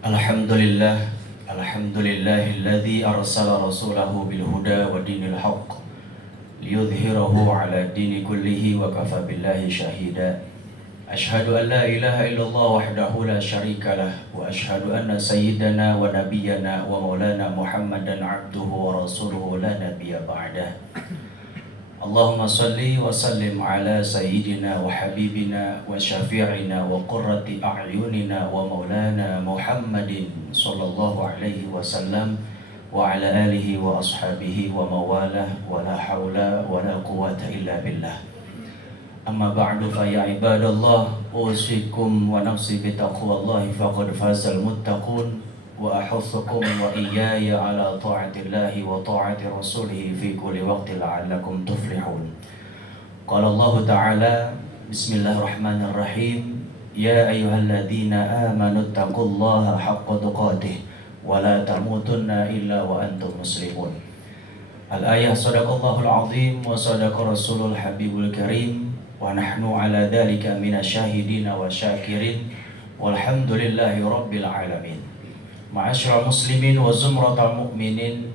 Alhamdulillah, alhamdulillahilladzi arsala rasulahu bil huda wa dinil haqq liyudhhirahu ala dini kullihi wa kafa billahi shahida. Ashhadu an la ilaha illallah wahdahu la syarika lah wa ashhadu anna sayyidana wa nabiyyana wa maulana Muhammadan abduhu wa rasuluhu la nabiyya ba'dah. Allahumma salli wa sallim ala sayyidina wa habibina wa syafi'ina wa qurrati a'yunina wa maulana Muhammadin sallallahu alaihi wasallam wa ala alihi wa ashabihi wa mawalah wa la hawla wa la quwata illa billah. Amma ba'du fa ya ibadallah, usikum wa nafsi bitaqwallahi faqad fazal muttaqun wa ahuthukum wa iyaya ala ta'atillahi wa ta'ati rasulihi fi kulli waqti la'allakum tuflihun. Qala Allah Ta'ala, Bismillahirrahmanirrahim, Ya ayyuhalladzina amanu taqullaha haqqa tuqatih wa la tamutunna illa wa antum muslimun. Al-ayah, sadaqallahul azim wa sadaqa rasulul habibul karim wa nahnu ala dhalika minasyahidina wa syakirin walhamdulillahi rabbil alamin. Ma'asyiral muslimin wa zumratal mu'minin,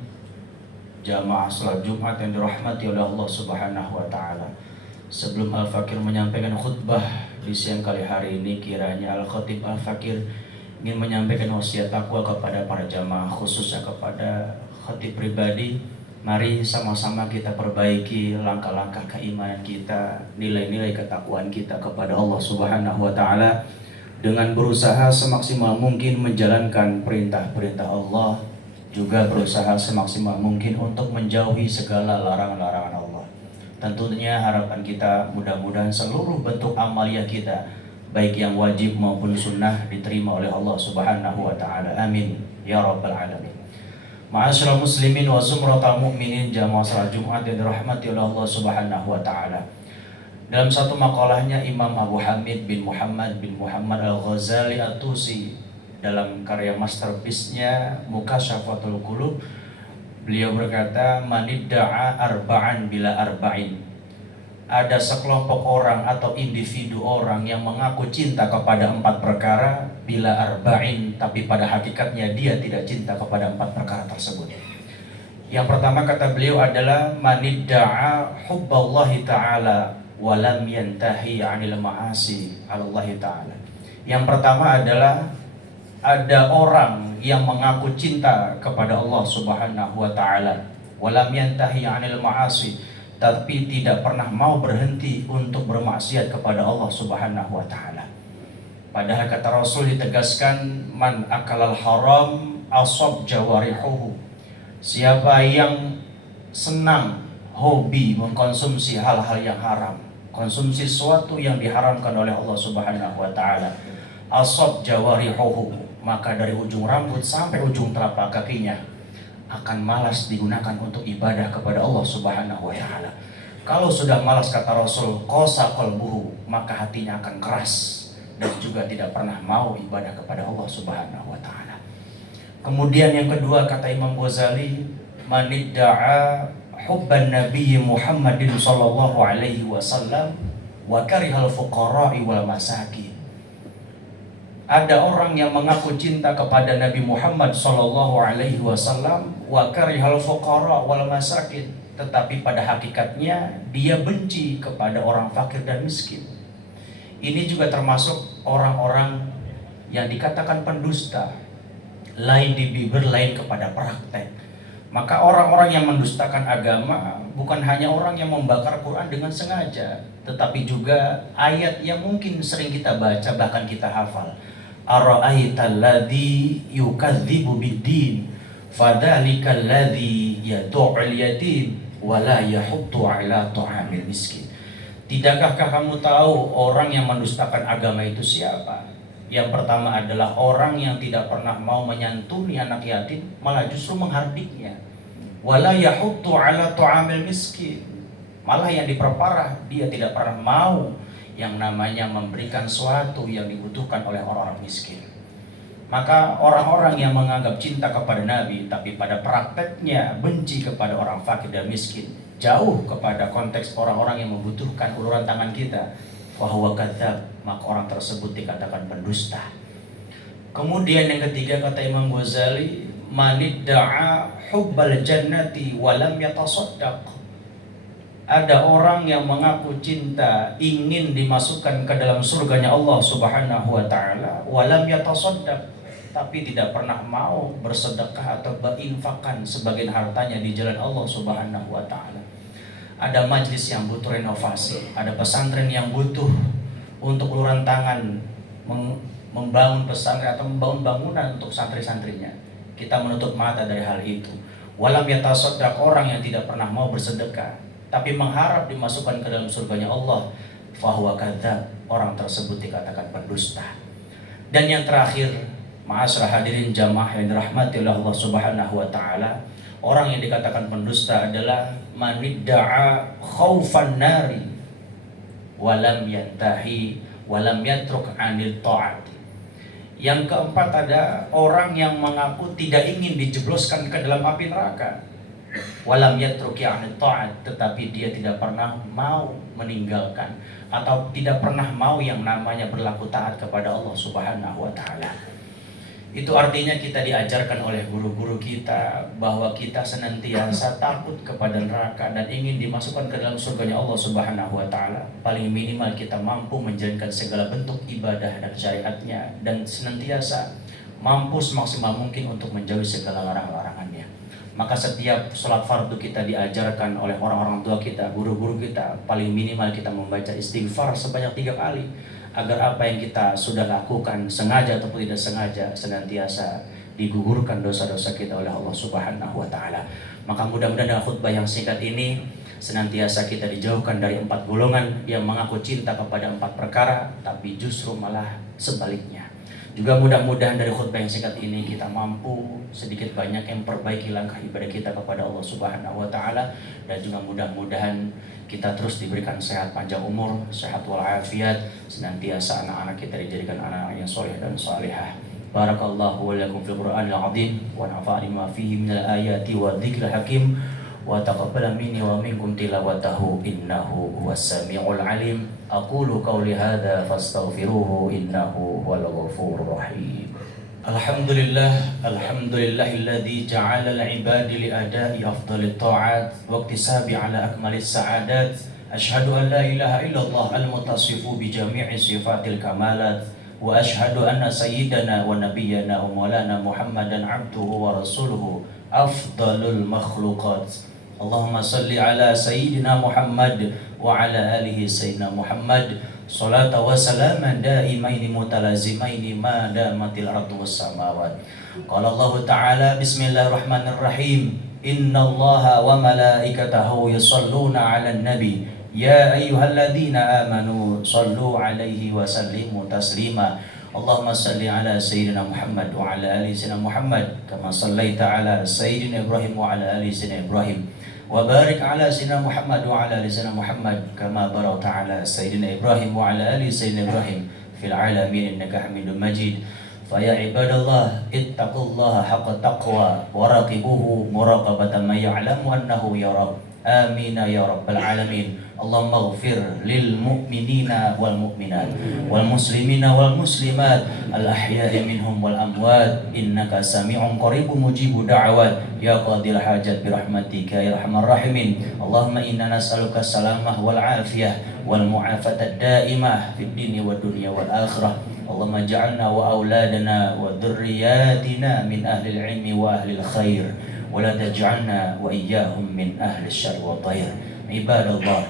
jamaah salat Jumat yang dirahmati oleh Allah Subhanahu wa taala. Sebelum Al-Fakir menyampaikan khutbah di siang kali hari ini, kiranya Al-Khatib Al-Fakir ingin menyampaikan wasiat takwa kepada para jamaah, khususnya kepada khatib pribadi. Mari sama-sama kita perbaiki langkah-langkah keimanan kita, nilai-nilai ketakwaan kita kepada Allah Subhanahu wa taala, dengan berusaha semaksimal mungkin menjalankan perintah-perintah Allah, juga berusaha semaksimal mungkin untuk menjauhi segala larangan-larangan Allah. Tentunya harapan kita mudah-mudahan seluruh bentuk amaliyah kita, baik yang wajib maupun sunnah, diterima oleh Allah Subhanahu wa taala. Amin ya rabbal alamin. Ma'asyiral muslimin wa zumratal mu'minin, jamaah salat Jumat yang dirahmati oleh Allah Subhanahu wa taala. Dalam satu makalahnya, Imam Abu Hamid bin Muhammad Al-Ghazali At-Tusi, dalam karya masterpiece-nya Mukasyafatul Qulub, beliau berkata, manidda'a arba'an bila arba'in. Ada sekelompok orang atau individu orang yang mengaku cinta kepada 4 perkara bila arba'in, tapi pada hakikatnya dia tidak cinta kepada 4 perkara tersebut. Yang pertama, kata beliau, adalah manidda'a hubballahi ta'ala walam yantahi 'anil ma'asi 'alallahi ta'ala. Yang pertama adalah ada orang yang mengaku cinta kepada Allah Subhanahu wa taala, walam yantahi 'anil ma'asi, tapi tidak pernah mau berhenti untuk bermaksiat kepada Allah Subhanahu wa taala. Padahal kata Rasul ditegaskan, man akalal haram asab jawarihuhu. Siapa yang senang, hobi mengkonsumsi hal-hal yang haram, konsumsi sesuatu yang diharamkan oleh Allah Subhanahu wa taala, asab jawarihuhu, maka dari ujung rambut sampai ujung telapak kakinya akan malas digunakan untuk ibadah kepada Allah Subhanahu wa taala. Kalau sudah malas, kata Rasul, qasa qalbuhu, maka hatinya akan keras dan juga tidak pernah mau ibadah kepada Allah Subhanahu wa taala. Kemudian yang kedua, kata Imam Ghazali, manidda'a hubban Nabi Muhammadin sallallahu alaihi wasallam wa karihal fuqara'i wal masakin. Ada orang yang mengaku cinta kepada Nabi Muhammad sallallahu alaihi wasallam wa karihal fuqara' wal masakin, tetapi pada hakikatnya dia benci kepada orang fakir dan miskin. Ini juga termasuk orang-orang yang dikatakan pendusta, lain di bibir, lain kepada praktek. Maka orang-orang yang mendustakan agama bukan hanya orang yang membakar Quran dengan sengaja, tetapi juga ayat yang mungkin sering kita baca, bahkan kita hafal. Ara'aital ladzi yukadzibu biddin fadzalikal ladzi yad'ul yatim wa la yahuddu 'ala ta'amil miskin. Tidakkah kamu tahu orang yang mendustakan agama itu siapa? Yang pertama adalah orang yang tidak pernah mau menyantuni anak yatim, malah justru menghardiknya. Wala yahuddu 'ala ta'amil miskin. Malah yang diperparah, dia tidak pernah mau yang namanya memberikan sesuatu yang dibutuhkan oleh orang-orang miskin. Maka orang-orang yang menganggap cinta kepada Nabi tapi pada prakteknya benci kepada orang fakir dan miskin, jauh kepada konteks orang-orang yang membutuhkan uluran tangan kita, fahuwa kadzab, maka orang tersebut dikatakan pendusta. Kemudian yang ketiga kata Imam Ghazali, manidda'a hubbal jannati walam yatasaddaq. Ada orang yang mengaku cinta, ingin dimasukkan ke dalam surganya Allah Subhanahu wa taala, walam yatasaddaq, tapi tidak pernah mau bersedekah atau berinfakkan sebagian hartanya di jalan Allah Subhanahu wa taala. Ada majlis yang butuh renovasi, ada pesantren yang butuh untuk uluran tangan membangun pesantren atau membangun bangunan untuk santri-santrinya. Kita menutup mata dari hal itu. Walam yatasaddaq, orang yang tidak pernah mau bersedekah tapi mengharap dimasukkan ke dalam surganya Allah, fahuwa kadzab, orang tersebut dikatakan pendusta. Dan yang terakhir, ma'asyiral hadirin jamaah yang dirahmati oleh Allah Subhanahu wa taala, orang yang dikatakan pendusta adalah manidda'a khaufan nari walam yantahi walam yatruk 'anil ta'at. Yang keempat ada orang yang mengaku tidak ingin dijebloskan ke dalam api neraka, walam yatruki 'anil ta'at, tetapi dia tidak pernah mau meninggalkan atau tidak pernah mau yang namanya berlaku taat kepada Allah Subhanahu wa taala. Itu artinya kita diajarkan oleh guru-guru kita bahwa kita senantiasa takut kepada neraka dan ingin dimasukkan ke dalam surganya Allah Subhanahu wa taala. Paling minimal kita mampu menjalankan segala bentuk ibadah dan syariatnya dan senantiasa mampu semaksimal mungkin untuk menjauhi segala larang-larangannya. Maka setiap sholat fardu kita diajarkan oleh orang-orang tua kita, guru-guru kita, paling minimal kita membaca istighfar sebanyak 3 kali, agar apa yang kita sudah lakukan sengaja ataupun tidak sengaja senantiasa digugurkan dosa-dosa kita oleh Allah Subhanahu wa taala. Maka mudah-mudahan dengan khutbah yang singkat ini senantiasa kita dijauhkan dari 4 golongan yang mengaku cinta kepada 4 perkara tapi justru malah sebaliknya. Juga mudah-mudahan dari khutbah yang singkat ini kita mampu sedikit banyak yang memperbaiki langkah ibadah kita kepada Allah Subhanahu wa taala, dan juga mudah-mudahan kita terus diberikan sehat panjang umur, sehat walafiat, senantiasa anak-anak kita dijadikan anak yang soleh dan salihah. Barakallahu wa lakum fil Qur'anil azim wa nafa'ani ma fihi minal ayati wa dzikril hakim wa taqabbala minni wa minkum tilawatahu innahu huwas samiul alim. Aqulu qawli hadza fastaghfiruhu innahu huwal ghafurur rahim. Alhamdulillahilladzi ja'ala al-ibadi li ada'i afdalit ta'at wa iktisabi ala akmalis sa'adat. Asyhadu an la ilaha illallah al-muttasifu bi jami'i sifatil kamalat wa asyhadu anna sayyidana wa nabiyyana wa maulana Muhammadan abduhu wa rasuluhu afdalul makhluqat. Allahumma salli ala sayyidina Muhammad wa ala alihi sayyidina Muhammad salata wa salaman daimaini mutalazimaini ma damatil ardu was samawat. Qala Allah Ta'ala bismillahirrahmanirrahim, innallaha wa malaikatahu yusalluna 'alan nabi ya ayyuhalladzina amanu sallu 'alaihi wa sallimu taslima. Allahumma salli ala sayyidina Muhammad wa ala ali sayyidina Muhammad kama sallaita ala sayyidina Ibrahim wa ala ali sayyidina Ibrahim wa barik ala sayyidina Muhammad wa ala ali sayyidina Muhammad kama barakta ala sayyidina Ibrahim wa ala ali sayyidina Ibrahim fil alamin innaka Hamidum Majid. Fa ya ibadallah ittaqullaha haqqa taqwa wa raqibuhu muraqabatan man ya'lamu annahu yara. Amin ya rabbal alamin. Allahumma ighfir lil mu'minina wal mu'minat wal muslimina wal muslimat al ahya'i minhum wal amwat innaka sami'un qaribun mujibud da'awat ya qadil hajat bi rahmatika ya arhamar rahimin. Allahumma inna nas'aluka salamah wal afiyah wal mu'afatad daimah fid dini wad dunya wal akhirah. Allahumma ja'alna wa auladana wa dhurriyyatina min ahli al-ilmi wa ahli al-khair wa la taj'alna wa iyyahum min ahli asy-syarri wa dhair. Ibadallah,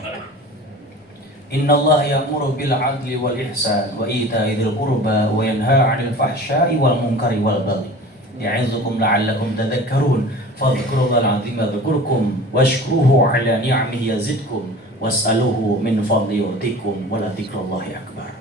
innallaha ya'muru bil 'adli wal ihsan wa ita'i dzil qurba wa yanha 'anil fahsya'i wal munkari wal baghi ya'izukum la'allakum tadhakkarun. Fadhkurullahal 'azima dzkurkum washkuruhu 'ala ni'amihi yazidkum was'aluhu min fadli yu'tikum wa la dzikrullahi akbar.